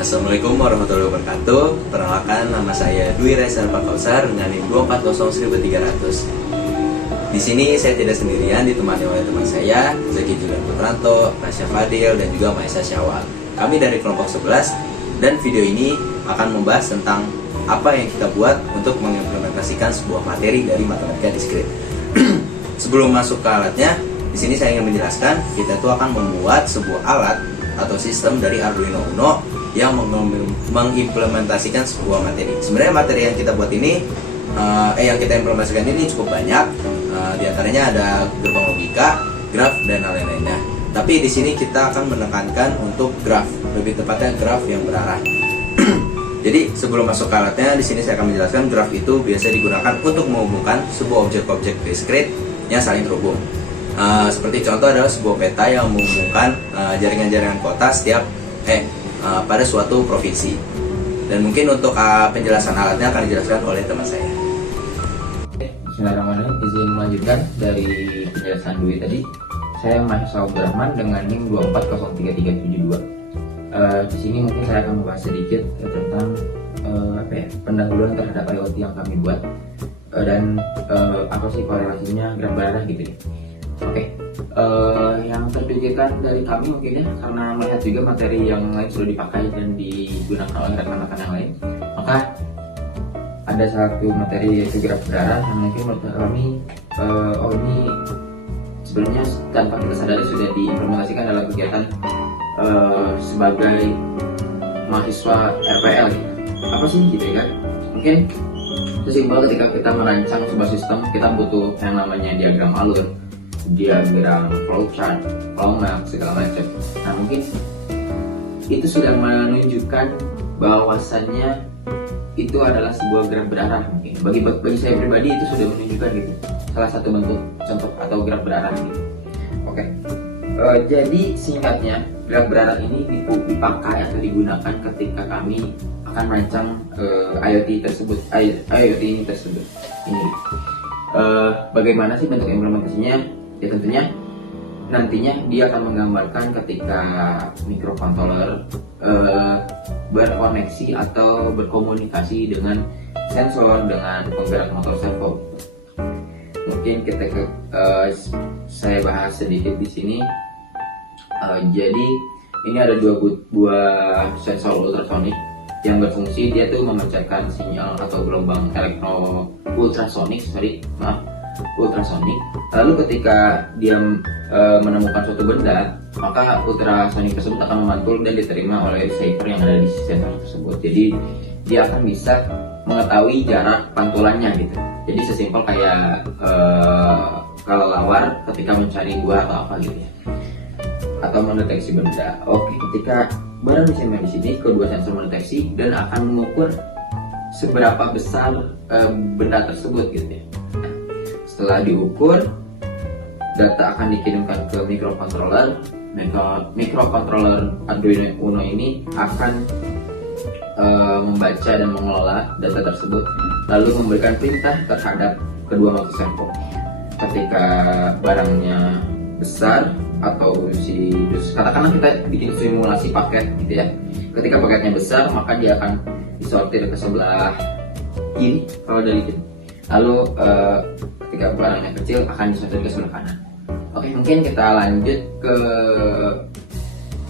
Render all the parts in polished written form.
Assalamualaikum warahmatullahi wabarakatuh. Perkenalkan, nama saya Dwi Reza Kausar dengan NIM 2401300. Di sini saya tidak sendirian, ditemani oleh teman saya Zaki Julian Putranto, Rasya Fadil, dan juga Maisa Syawal. Kami dari kelompok 11 dan video ini akan membahas tentang apa yang kita buat untuk mengimplementasikan sebuah materi dari matematika diskrit. Sebelum masuk ke alatnya, di sini saya ingin menjelaskan kita itu akan membuat sebuah alat atau sistem dari Arduino Uno yang mengimplementasikan sebuah materi. Sebenarnya materi yang kita buat ini, yang kita implementasikan ini cukup banyak. Di antaranya ada gerbang logika, graf, dan lain-lainnya. Tapi di sini kita akan menekankan untuk graf, lebih tepatnya graf yang berarah. Jadi sebelum masuk ke alatnya, di sini saya akan menjelaskan graf itu biasa digunakan untuk menghubungkan sebuah objek-objek diskrit yang saling terhubung. Seperti contoh adalah sebuah peta yang menghubungkan jaringan-jaringan kota pada suatu provinsi. Dan mungkin untuk penjelasan alatnya akan dijelaskan oleh teman saya. Bismillahirrahmanirrahim. Izin melanjutkan dari penjelasan Dwi tadi. Saya Mahesa Abdurrahman dengan NIM 2403372. Di sini mungkin saya akan membahas sedikit tentang pendahuluan terhadap IoT yang kami buat dan apa sih korelasinya graf berarah gitu ya. Yang terpikirkan dari kami mungkin ya, karena melihat juga materi yang lain sudah dipakai dan digunakan oleh rekan-rekan yang lain, maka ada satu materi yaitu graf berarah yang mungkin menurut kami ini sebenarnya tanpa kita sadari sudah diimplementasikan dalam kegiatan sebagai mahasiswa RPL gitu. Apa sih gitu ya kan? Mungkin sesimpel ketika kita merancang sebuah sistem, kita butuh yang namanya diagram alur, diagram flowchart, flow map, segala macam. Nah mungkin itu sudah menunjukkan bahwasannya itu adalah sebuah graf berarah. Mungkin bagi saya pribadi itu sudah menunjukkan gitu, salah satu bentuk contoh atau graf berarah gitu. Jadi singkatnya, graf berarah ini dipakai atau digunakan ketika kami akan merancang IoT ini tersebut. Ini bagaimana sih bentuk implementasinya? Ya tentunya nantinya dia akan menggambarkan ketika mikrokontroler berkoneksi atau berkomunikasi dengan sensor, dengan penggerak motor servo. Mungkin saya bahas sedikit di sini. Jadi ini ada dua sensor ultrasonik yang berfungsi, dia tuh memancarkan sinyal atau gelombang ultrasonik. Lalu ketika dia menemukan suatu benda, maka ultrasonik tersebut akan memantul dan diterima oleh receiver yang ada di sensor tersebut. Jadi dia akan bisa mengetahui jarak pantulannya gitu. Jadi sesimpel kayak kelelawar ketika mencari buah atau apa gitu ya, atau mendeteksi benda. Ketika barang disimpan di sini, kedua sensor mendeteksi dan akan mengukur seberapa besar benda tersebut gitu ya. Setelah diukur, data akan dikirimkan ke mikrokontroler. Mikrokontroler Arduino Uno ini akan membaca dan mengelola data tersebut, lalu memberikan perintah terhadap kedua motor servo. Ketika barangnya besar atau katakanlah kita bikin simulasi paket gitu ya. Ketika paketnya besar, maka dia akan disortir ke sebelah kiri kalau dari kiri. Lalu ketika barangnya kecil akan disortir ke sebelah kanan. Mungkin kita lanjut ke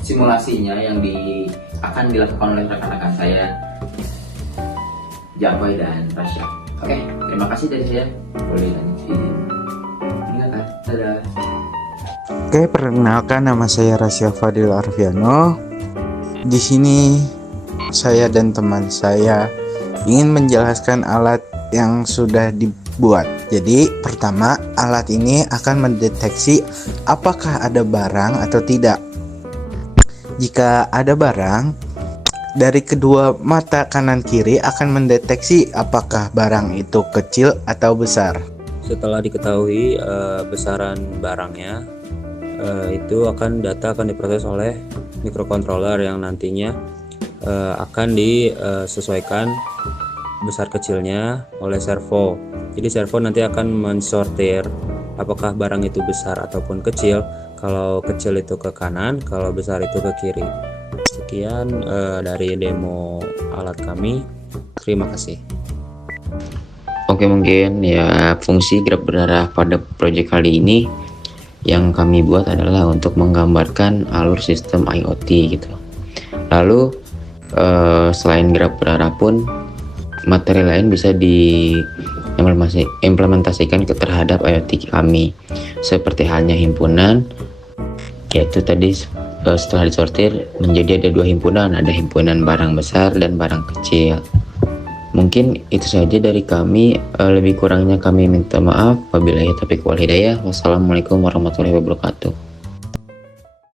simulasinya yang akan dilakukan oleh rekan-rekan saya, Japoy dan Rasya. Terima kasih dari saya. Boleh lanjut izin. Dadah. Perkenalkan, nama saya Rasya Fadil Arfiano. Di sini saya dan teman saya ingin menjelaskan alat yang sudah dibuat. Jadi pertama, alat ini akan mendeteksi apakah ada barang atau tidak. Jika ada barang, dari kedua mata kanan kiri akan mendeteksi apakah barang itu kecil atau besar. Setelah diketahui besaran barangnya, data akan diproses oleh mikrokontroler yang nantinya akan disesuaikan besar kecilnya oleh servo. Jadi servo nanti akan mensortir apakah barang itu besar ataupun kecil. Kalau kecil itu ke kanan, kalau besar itu ke kiri. sekian dari demo alat kami. Terima kasih. Oke, mungkin ya fungsi graf berdarah pada proyek kali ini yang kami buat adalah untuk menggambarkan alur sistem IoT gitu. Lalu selain graf berdarah pun materi lain bisa diimplementasikan terhadap IoT kami, seperti halnya himpunan, yaitu tadi setelah disortir menjadi ada 2 himpunan, ada himpunan barang besar dan barang kecil. Mungkin itu saja dari kami, lebih kurangnya kami minta maaf. Wabillahi taufiq wal hidayah. Wassalamualaikum warahmatullahi wabarakatuh.